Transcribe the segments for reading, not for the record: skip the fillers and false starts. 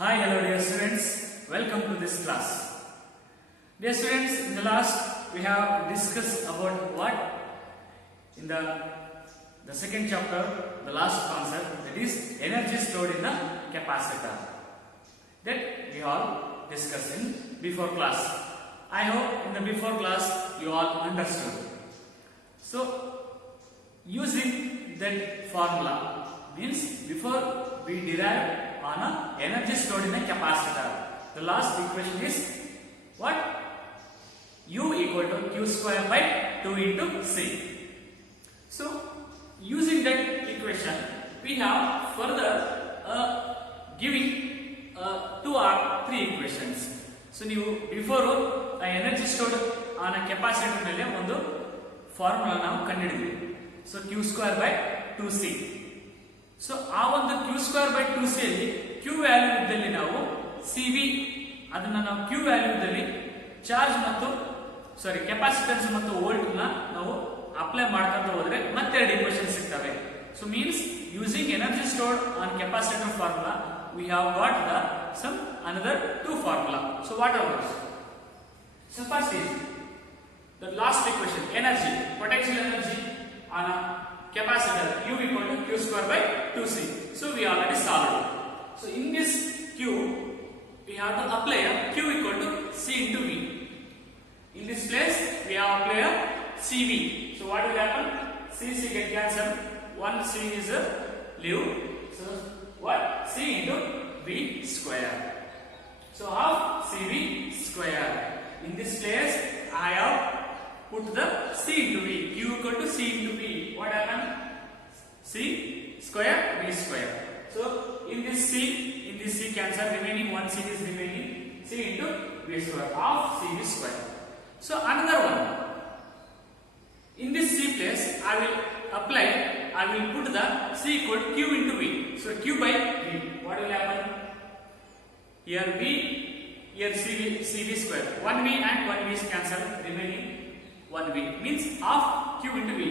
Hi, hello dear students. Welcome to this class. Dear students, in the last we have discussed about what in the second chapter, the last concept, that is energy stored in the capacitor. That we all discussed in before class. I hope in the before class you all understood. So using that formula means before we derive on a energy stored in a capacitor. The last equation is what? U equal to Q square by 2 into C. So using that equation we have further giving 2 or 3 equations. So you before energy stored on a capacitor ಮೇಲೆ ಒಂದು formula ನಾವು ಕಂಡುಹಿಡಿದ್ವಿ. So Q square by 2C. So ಆ ಒಂದು Q square by 2C ಅಲ್ಲಿ Q value ಇದ್ದಲ್ಲಿ ನಾವು CV ಅದನ್ನ ನಾವು Q ವ್ಯಾಲ್ಯೂ ಇದ್ದಲ್ಲಿ ಚಾರ್ಜ್ ಮತ್ತು ಕೆಪಾಸಿಟನ್ಸ್ ಮತ್ತು ವೋಲ್ಟ್ ನ ನಾವು ಅಪ್ಲೈ ಮಾಡ್ಕೊಂತ ಹೋದ್ರೆ ಮತ್ತೆ ಎರಡು ಈಕ್ವೇಷನ್ ಸಿಗ್ತವೆ. So means using energy stored on capacitor formula we have got some another 2 formula. So what are those? So first is the last equation, energy, potential energy on a capacitor U equal to Q square by 2C. So we already solved it. So in this Q we have to apply a Q equal to C into V. In this place we have apply a CV. So what will happen? C get cancelled. One C is a leave. So what? C into V square. So half CV square. In this place I have put the C into V. Q equal to C into V. What happened? C square V square. So in this C cancel, remaining one C is remaining. C into V square. Half CV square. So another one. In this C place I will put the C equal to Q into V. So Q by V. What will happen? Here V, here CV square. 1V and 1V is cancelled. Remaining 1V means half Q into V.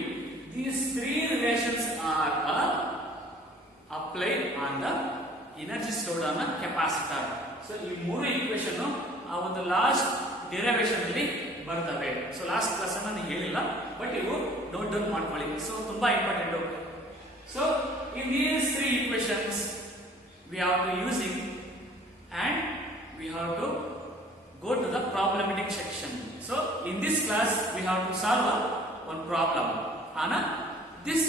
These three relations are applied on the energy stored on a capacitor. So ಈ ಮೂರು equation ಆ ಒಂದು last derivation ಅಲ್ಲಿ ಬರ್ತವೆ. So last class ಅನ್ನ ನಾನು ಹೇಳಿಲ್ಲ, but ಇವು ನೋಟ್ ಡೌನ್ ಮಾಡ್ಕೊಳ್ಳಿ. ಸೊ ತುಂಬಾ important. So in these 3 equations we have to using and we have to go to the problematic section. So in this class we have to solve one problem on this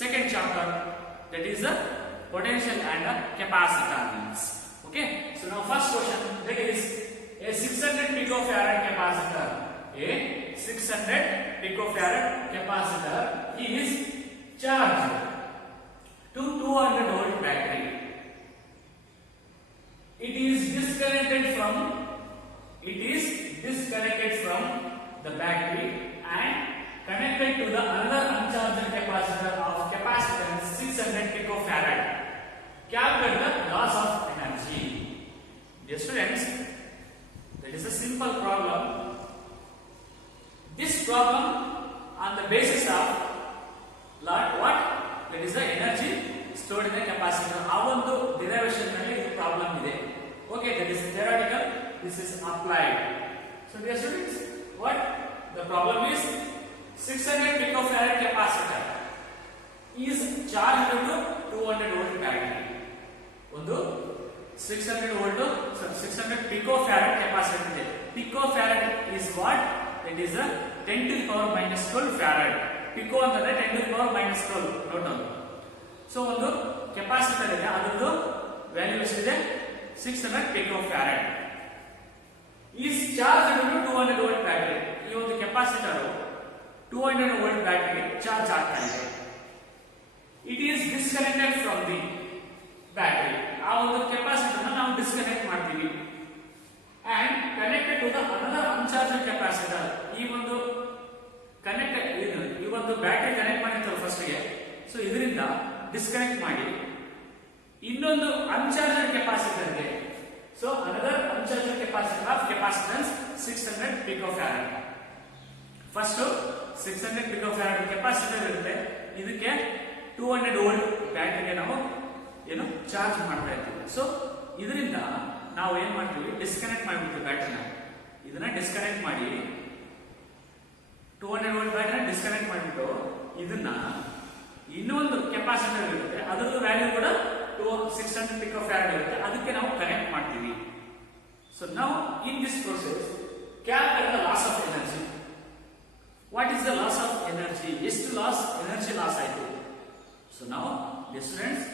second chapter, that is the potential and the capacitance. Okay, so now first question, that is a 600 picofarad capacitor. A 600 picofarad capacitor is charged to 200 volt battery. It is disconnected from the battery and connected to the another uncharged capacitor of capacitance 600 picofarad. Calculate the loss of energy. Dear students, that is a simple problem. This problem on the basis of what? That is the energy stored in the capacitor. ಆ ಒಂದು derivation ನಲ್ಲಿ ಈ problem ಇದೆ. Okay, that is theoretical. This is applied. So dear students, what the problem is? 600 picofarad capacitor is charged to 200 volt battery. ಒಂದು 600 picofarad capacitor ಇದೆ. Picofarad is what? It is a 10 to the power minus 12 farad. Pico ಅಂತಂದ್ರೆ 10 to the power minus 12 note down. So ಒಂದು capacitor ಇದೆ, ಅದರದ್ದು value ಎಷ್ಟಿದೆ? 600 picofarad is charged to 200 volt battery. ಈ ಒಂದು capacitor 200 volt battery charge ಆಗ್ತಾ ಇದೆ. It is disconnected from the battery. ಆ ಒಂದು ಕೆಪಾಸಿಟರ್ ನಾವು ಡಿಸ್ಕನೆಕ್ಟ್ ಮಾಡ್ತೀವಿ and connected to the another uncharged capacitor. ಈ ಒಂದು ಈ ಒಂದು ಬ್ಯಾಟರಿ ಕನೆಕ್ಟ್ ಮಾಡಿರ್ತಾರೆ ಫಸ್ಟ್ ಗೆ. ಸೊ ಇದರಿಂದ ಡಿಸ್ಕನೆಕ್ಟ್ ಮಾಡಿ ಇನ್ನೊಂದು ಅನ್ಚಾರ್ಜ್ಡ್ ಕೆಪಾಸಿಟರ್ ಗೆ. So another uncharged capacitor of capacitance 600 picofarad. First 600 picofarad capacitor ಇರುತ್ತೆ, ಇದಕ್ಕೆ 200 ವೋಲ್ಟ್ ಬ್ಯಾಟರಿಗೆ ನಾವು ಚಾರ್ಜ್ ಮಾಡ್ತಾ ಇದ್ದೀವಿ. ಸೊ ಇದರಿಂದ ನಾವು ಏನ್ ಮಾಡ್ತೀವಿ, ಡಿಸ್ಕನೆಕ್ಟ್ ಮಾಡಿಬಿಡ್ತೀವಿ ಬ್ಯಾಟರಿನ. ಇದನ್ನ ಡಿಸ್ಕನೆಕ್ಟ್ ಮಾಡಿ 200 ವೋಲ್ಟ್ ಬ್ಯಾಟರಿ ಡಿಸ್ಕನೆಕ್ಟ್ ಮಾಡಿಬಿಟ್ಟು ಇದನ್ನ ಇನ್ನೊಂದು ಕೆಪಾಸಿಟರ್ ಇರುತ್ತೆ, ಅದರದ್ದು ವ್ಯಾಲ್ಯೂ ಕೂಡ 600 ಪಿಕೋ ಫ್ಯಾರಡ್ ಇರುತ್ತೆ, ಅದಕ್ಕೆ ನಾವು ಕನೆಕ್ಟ್ ಮಾಡ್ತೀವಿ. ಸೊ ನಾವು in this process calculate the loss of energy. What is the loss of energy? ಎಷ್ಟು ಎನರ್ಜಿ ಲಾಸ್ ಆಯಿತು? ಸೊ ನಾವು students,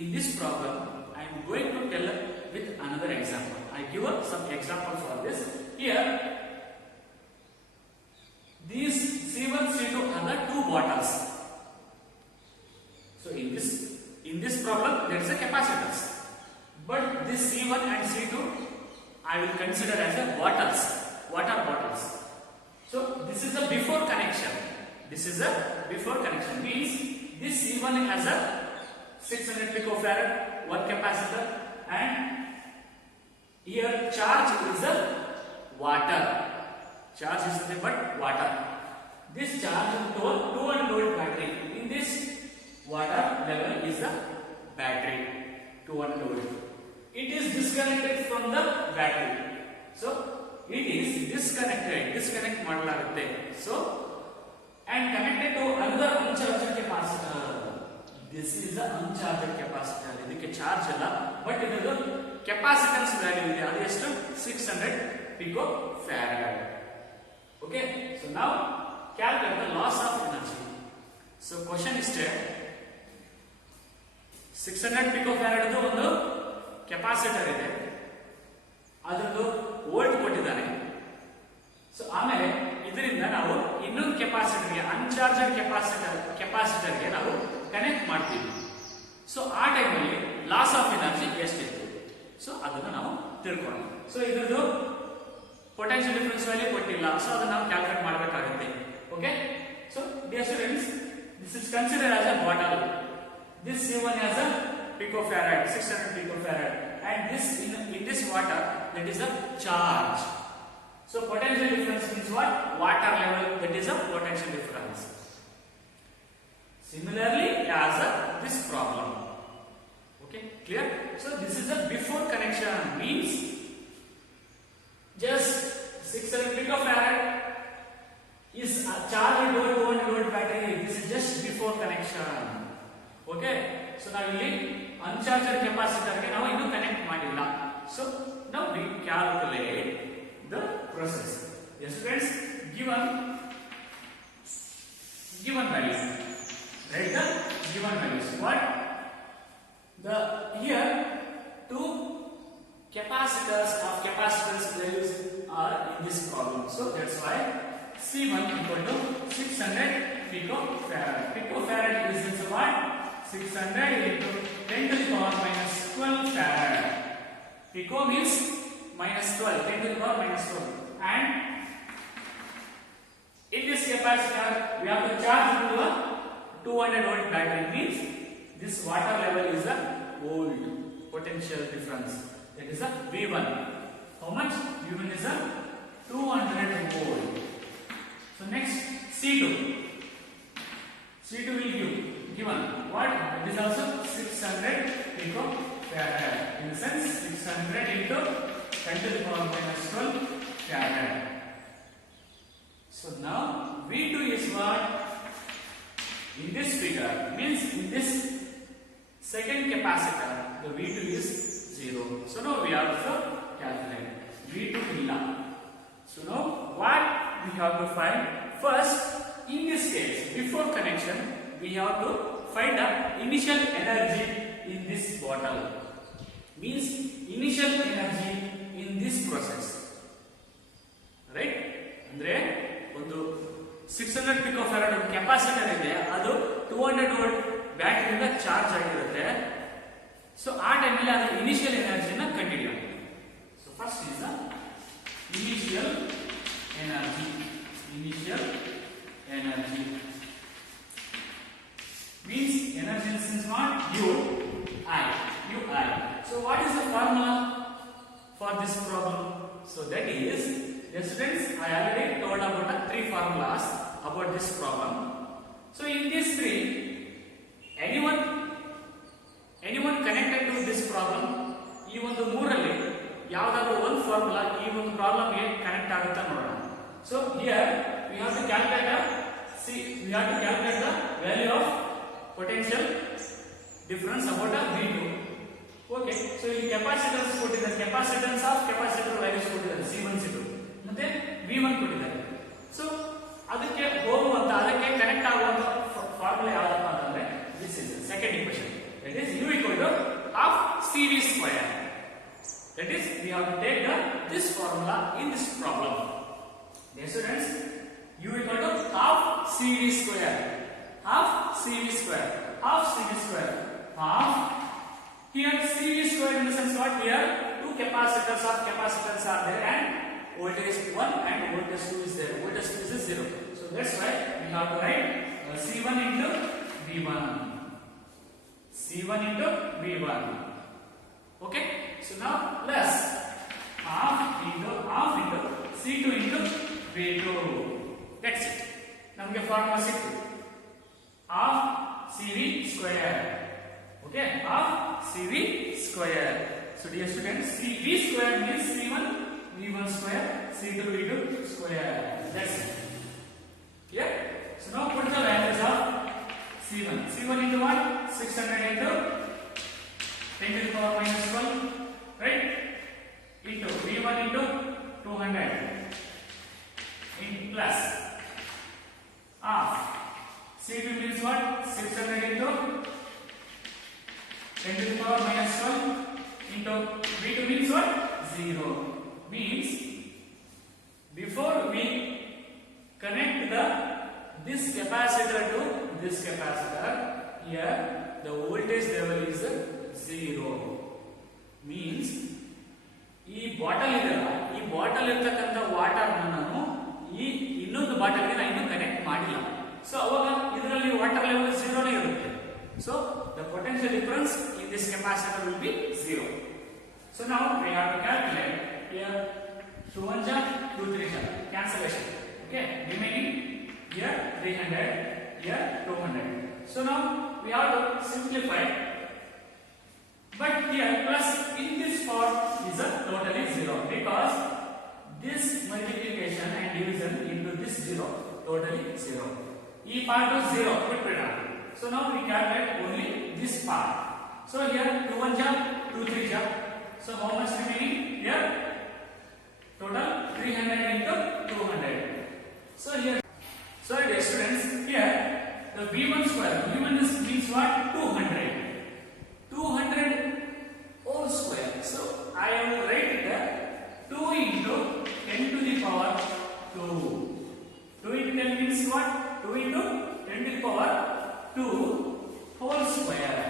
in this problem I am going to tell with another example. I give some examples for this. Here these C1 C2 are the two bottles. So in this problem there is a capacitance, but this C1 and C2 I will consider as a bottles, water bottles. So this is a before connection. This is a before connection, means this C1 has a 600 picofarad, one capacitor, and here charge is a water. Charge is nothing but water. This charge is to 200 volt battery. In this water level is the battery 200 volt. It is disconnected from the battery. So it is disconnect ಮಾಡಲಾಗುತ್ತೆ. So and connected to another uncharged capacitor. This is the uncharged capacitor. ಇದಕ್ಕೆ charge ಅಲ್ಲ, but ಇದರ capacitance value ಇದೆ, ಅದು ಎಷ್ಟು? 600 pico farad. Okay, so now calculate the loss of energy. So question ಇಷ್ಟೇ, 600 pico farad ಒಂದು capacitor ಇದೆ, ಅದೊಂದು ವೋಲ್ಟ್ ಕೊಟ್ಟಿದ್ದಾನೆ. ಸೊ ಆಮೇಲೆ ಇದರಿಂದ ನಾವು ಇನ್ನೊಂದು ಕೆಪಾಸಿಟರ್ಗೆ, ಅನ್ಚಾರ್ಜಡ್ ಕೆಪಾಸಿಟರ್ಗೆ ನಾವು ಕನೆಕ್ಟ್ ಮಾಡ್ತೀವಿ. ಸೊ ಆ ಟೈಮಲ್ಲಿ ಲಾಸ್ ಆಫ್ ಎನರ್ಜಿ ಎಷ್ಟಿತ್ತು? ಸೊ ಅದನ್ನು ನಾವು ತಿಳ್ಕೊಳ್ಳೋಣ. ಸೊ ಇದ್ರದ್ದು ಪೊಟೆನ್ಷಿಯಲ್ ಡಿಫರೆನ್ಸ್ ವ್ಯಾಲ್ಯೂ ಕೊಟ್ಟಿಲ್ಲ, ಸೊ ಅದನ್ನ ನಾವು ಕ್ಯಾಲ್ಕುಲೇಟ್ ಮಾಡಬೇಕಾಗುತ್ತೆ. Okay, so dear students, this is consider as a bottle. This C1 has a picofarad, 600 picofarad, and this in this water, that is a charge. So potential difference means what? Water level, that is a potential difference. Similarly as this problem. Okay, clear? So this is a before connection, means just 600 picofarad is charged over 200 volt battery. This is just before connection. Okay, so now ಇಲ್ಲಿ uncharged capacitor ಗೆ ನಾವು ಇನ್ನೂ connect ಮಾಡಿಲ್ಲ. So now we calculate the process. Yes friends, given values, write the given values. What? The here two capacitors values are in this problem. So that's why C1 equal to 600 picofarad. Picofarad is what? 600 into 10 to the power minus 12 farad. Pico means minus 12, 10 to the power minus 12. And in this capacitor, we have to charge into a 200 volt battery, means this water level is a volt, potential difference. That is a V1. How much? V1 is a 200 volt. So next, C2. C2 will give given what? It is also 600 picofarad. In the sense, 600 into 10 to the power minus 12 farad. So now V2 is what? In this figure, means in this second capacitor, the V2 is 0. So now we have to calculate V2 illa. So now what we have to find? First, in this case, before connection, we have to find the initial energy in this bottle. Means initial energy in this process. Right? Andre ಒಂದು 600 picofarad capacitor ಇದೆ, ಅದು 200 volt ಬ್ಯಾಟರಿಯಿಂದ charge ಆಗಿರುತ್ತೆ. So ಆ ಟೈಮಲ್ಲಿ ಅದು initial ಎನರ್ಜಿನ ಕಂಡುಹಿಡಿಯೋಣ. So first is the initial energy. Means energy in sense what? UI. So what is the formula for this problem? So that is, yes students, I already told about the three formulas about this problem. So in these three, anyone connected to this problem, ಈ ಒಂದು ಮೂರಲ್ಲಿ ಯಾವ್ದಾದ್ರು ಒಂದು formula ಈ ಒಂದು ಪ್ರಾಬ್ಲಮ್ಗೆ connect ಆಗುತ್ತಾ ನೋಡೋಣ. So here we have to calculate the value of potential difference about a V2. Okay, so ಇಲ್ಲಿ ಕೆಪಾಸಿಟನ್ಸ್ ಕೊಟ್ಟಿದ್ದಾರೆ, ಕೆಪಾಸಿಟನ್ಸ್ ಆಫ್ ಕೆಪಾಸಿಟರ್ ವ್ಯಾಲ್ಯೂಸ್ ಕೊಟ್ಟಿದ್ದಾರೆ C1 C2 ಮತ್ತೆ V1 ಕೊಟ್ಟಿದ್ದಾರೆ. ಸೊ ಅದಕ್ಕೆ ಹೋಗುವಂತ ಅದಕ್ಕೆ ಕನೆಕ್ಟ್ ಆಗುವಂತ ಫಾರ್ಮುಲಾ ಯಾವ್ದಪ್ಪ ಅಂತಂದ್ರೆ this is second equation, that is U equal to half CV square. That is, we have to take this formula in this problem. Dear students, U equal to half CV square. Half CV square. Half CV square. Half. Here CV square in the sense what? Here two capacitors are there and voltage 1 and voltage 2 is there. Voltage 2 is 0. So that's why we have to write C1 into V1. C1 into V1. Okay? So now plus half into C2 into V2. That's it. ನಮಗೆ formula ಸಿಕ್ತು. Half CV square. Okay? Half CV square. So dear students, CV square means C1 V1 square, C2 V2 square. That's it. Yeah? So now put the values of C1. C1 into what? 600 into 10 to the power minus 12. Right? Into V1 into 200 in plus half. C2 means what? 600 into 10 to the power minus 12 into V2 means what? 0. Means before we connect this capacitor to this capacitor, here the voltage level is 0. Means ಈ bottle ಇದೆಲ್ಲ, ಈ bottle ಇರ್ತಕ್ಕಂಥ water ನಾನು ಈ ಇನ್ನೊಂದು ಬಾಟಲ್ಗೆ ನಾನು ಇನ್ನೂ connect ಮಾಡಿಲ್ಲ. ಸೊ ಅವಾಗ ಇದರಲ್ಲಿ ವಾಟರ್ ಲೆವೆಲ್ 0 ಇರುತ್ತೆ. So the potential difference in this capacitor will be 0. So ನಾವು we have to calculate here 2 1 ja 2 3 ja cancellation. Okay, remaining here 300, here 200. So now we have to simplify. But here plus in this part is a totally 0 because this multiplication and division into this 0 totally 0. E part is 0 put beta. So now we calculate only this part. So here 2 1 ja 2 3 ja. So how much remaining here? Total 300 into 200. So here, so dear students, here the V1 square, V1 means what? 200. 200 whole square. So I will write the 2 into 10 to the power 2. 2 into 10 means what? 2 into 10 to the power 2 whole square.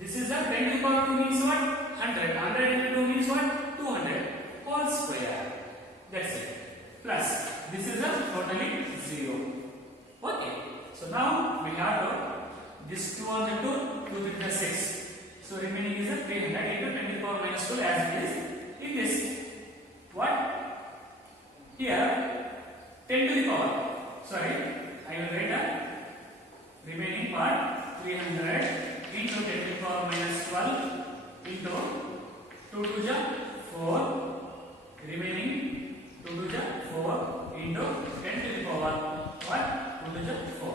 This is a 10 to the power 2 means what? 100. 100 into 2 means what? 200 whole square. That's it. Plus this is a totally 0. Okay. So now we have to this 2 on the 2, 2 3 plus 6. So remaining is a 300 into 10 to the power minus 12 as it is. In this, what? Here 10 to the power. Sorry, I will write a remaining part 300 into 10 to the power minus 12 into 2 to the 4. Remaining 2 to the 4 into 10 to the power what? 2 to the 4.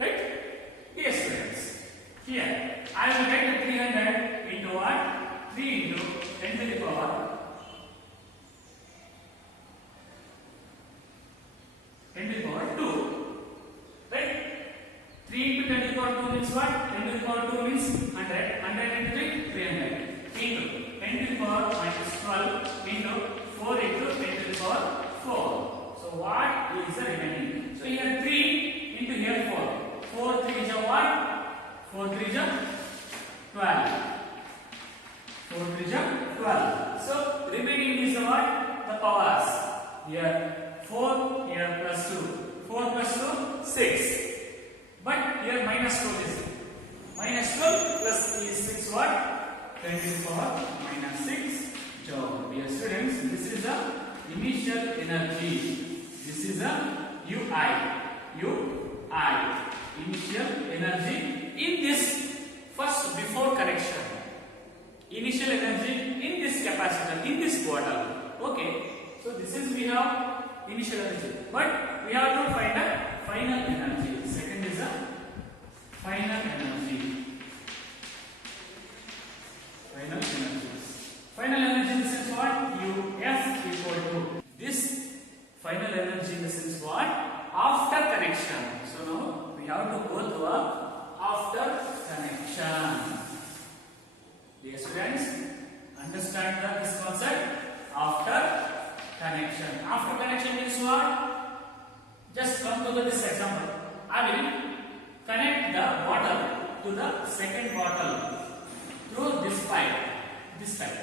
Right? Yes, students. Here, I will write 300 into what? 3 into 10 to the power 10 to the power 2. Right? 3 into 10 to the power 2 means what? 10 to the power 2 means 100. 100 into 3, 300. Into 10 to the power minus 12 into 4 into 10 to the power 4. So what is the remaining? So here 3 into here 4. 4 3 is what? 4 3 is 12. 4 3 is 12. So remaining is what? The powers. Here 4, here plus 2. 4 plus 2, 6. But here minus 12 is. Minus 12 plus is 6 what? 10 to the power minus 6 joule. Dear students, this is the initial energy. This is the UI. Initial energy in this first before connection. Initial energy in this capacitor, in this bottle. Okay, so this is we have initial energy, but we have to find a final energy. Second is a final energy. Final energy. Final energy in the sense what? UF equal to this final energy in the sense what? After connection. So now we have to go to a after connection. Dear students, understand this concept? After connection. After connection means what? Just come to this example. I will connect the bottle to the second bottle through this pipe. This pipe.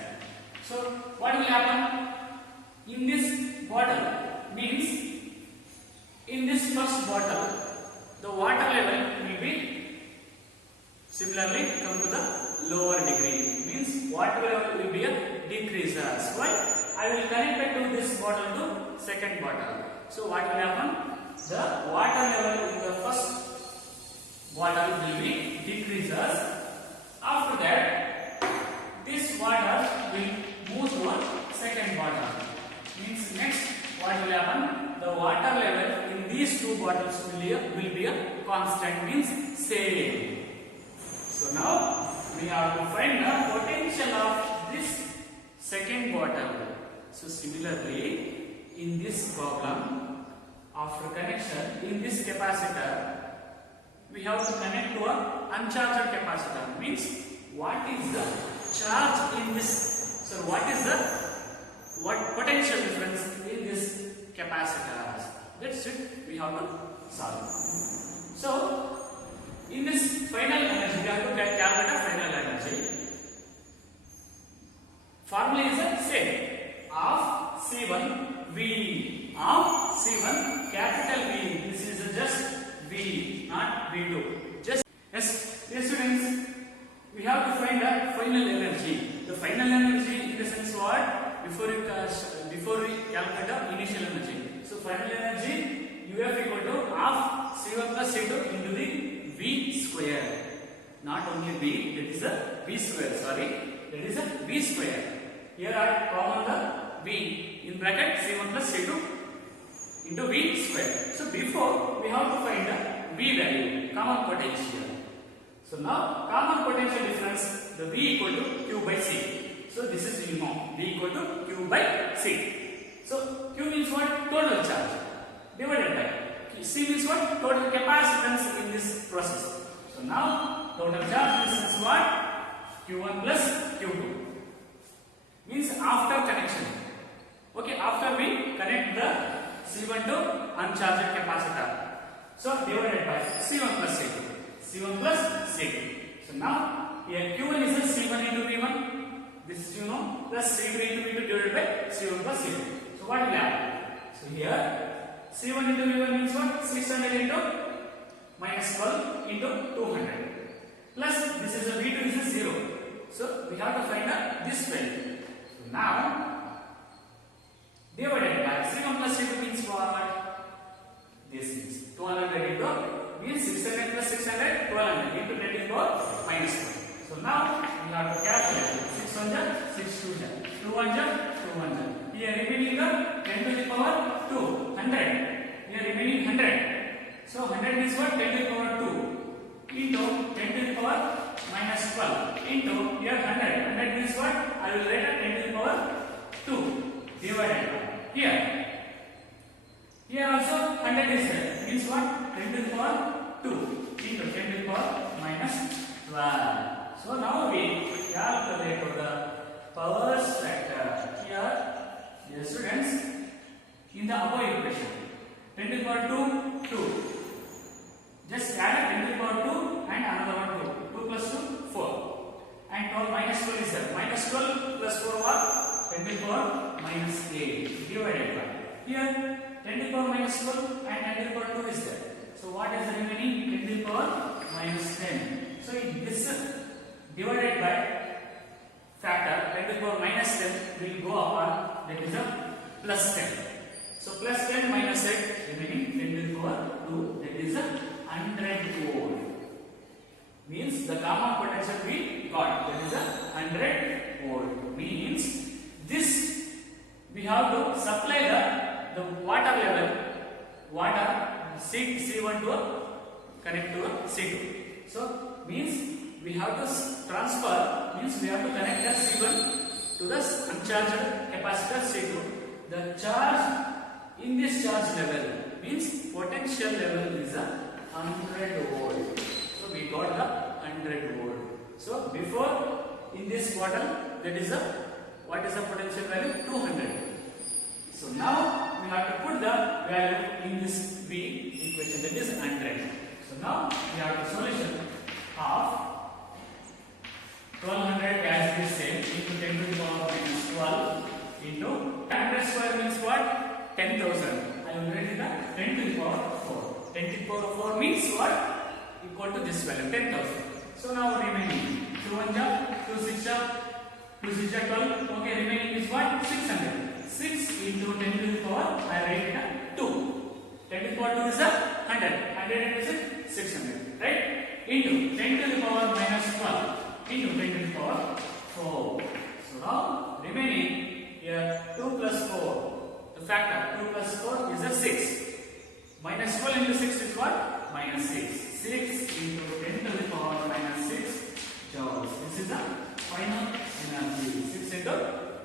So what will happen? In this bottle means in this first bottle the water level will be similarly come to the lower degree. Means water level will be a decreases. Why? I will connect it to this bottle to second bottle. So what will happen? The water level in the first bottle will be decreases. After that, this water will move to a second bottle. Means next what will happen? The water level in these two bottles will be a constant, means same. So now we have to find the potential of this second bottle. So similarly, in this problem, after connection, in this capacitor, we have to connect to a uncharged capacitor. Means what is the charge in this? So what is the potential difference in this capacitor? That's it. We have to solve. So in this final energy, we have to calculate a final energy. Formula is the same. Of C1 V, of C1 capital V. This is just V, not V2. Just yes, students. We have to find the final energy. The final energy in the sense what? Before we calculate the initial energy. So final energy UF equal to half C1 plus C2 into the V square. Not only V, that is a V square. Sorry, that is a V square. Here I common the V in bracket C1 plus C2 into V square. So before we have to find the V value, common potential. So now common potential difference, the V equal to Q by C. So this is you know V equal to Q by C. So Q means what? Total charge divided by C means what? Total capacitance in this process. So now total charge is what? Q1 plus Q2. Means after connection. Okay, after we connect the C1 to uncharged capacitor. So divided by C1 plus C2. C1 plus C2. So now here Q1 is a C1 into V1. This is you know plus C2 into V2 divided by C1 plus C2. So what will happen? So here C1 into V1 means what? 600 into minus 12 into 200. Plus this is a V2 is a 0. So we have to find this value. So now divided by C1 plus C2 means what? This means 200 into means 600 plus 600 1200 into 10 to the power minus 1. So now we have to calculate 6 1 6 2 2 1 2 1. Here remaining the 10 to the power 2 100. Here remaining 100. So 100 is what? 10 to the power 2 into 10 to the power minus 12 into here 100. 100 means what? I will write 10 to the power 2 divided by here also 100 is there. Means what? 10 to the power 2 into 10 to the power minus 12. So now we calculate the power factor. Here, dear students, in the above equation, 10 to the power 2, 2. Just add 10 to the power 2 and another one 2. 2 plus 2, 4. And 12 minus 12 is there. Minus 12 plus 4 what? 10 to the power minus 8 divided by. Here 10 to the power minus 12 and 10 to the power 2 is there. So what is the remaining? 10 to the power minus 10. So in this divided by factor 10 to the power minus 10 will go upon, that is a plus 10. So plus 10 minus 8 remaining 10 to the power 2, that is a 100 volt. means the common potential we got, that is a 100 volt. Means this we have to supply the water level, water C1 to connect to a C2. So means we have to transfer, means we have to connect the C1 to the uncharged capacitor C2. The charge in this charge level means potential level is a 100 volt. So we got the 100 volt. So before in this bottle, that is a, what is the potential value? 200. So now we have to put the value in this V equation, that is 100. So now we have the solution of 1200 as we said into 10 to the power minus 12 into 100 square means what? 10,000. I will write it as 10 to the power 4. 10 to the power 4 means what? Equal to this value, 10,000. So now remaining 2 1 jump, 2 6 jump, 2 6 jump 12. Okay, remaining is what? 600. 6 into 10 to the power, I write it as 2. 10 to the power 2 is a 100. 100 is a 600, right? Into 10 to the power minus 12 into 10 to the power 4. So now remaining here 2 plus 4. The factor 2 plus 4 is a 6. Minus 12 into 6 is what? Minus 6. 6 into 10 to the power minus 6 joules. This is the final energy. 6 into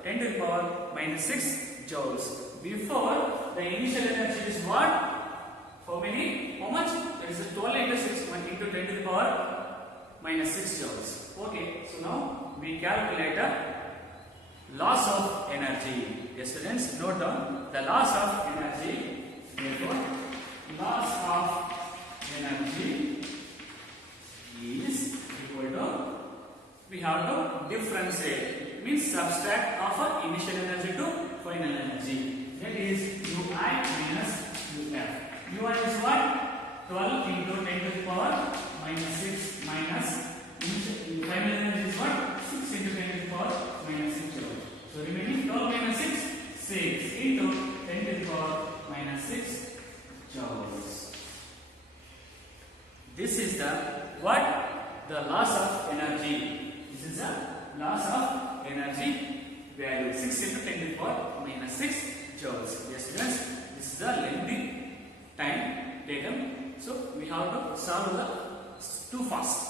10 to the power minus 6 joules. Before the initial energy is what? How many? How much? There is a 12 into 6 into 10 to the power minus 6 joules. Okay, so now we calculate the loss of energy. Yes, students, note down the loss of energy. Therefore, loss of energy is equal to, we have to differentiate, means subtract of initial energy to final energy. That is Ui minus Uf. Ui is what? 12 into 10 to the power minus 6 minus final energy is what? 6 into 10 to the power minus 6 joules. So remaining 12 minus 6, 6 into 10 to the power minus 6 joules. This is the what? The loss of energy. This is the loss of energy value. 6 into 10 to the power minus 6 joules. Yes, students, this is the lengthy time taken. So we have to solve the too fast.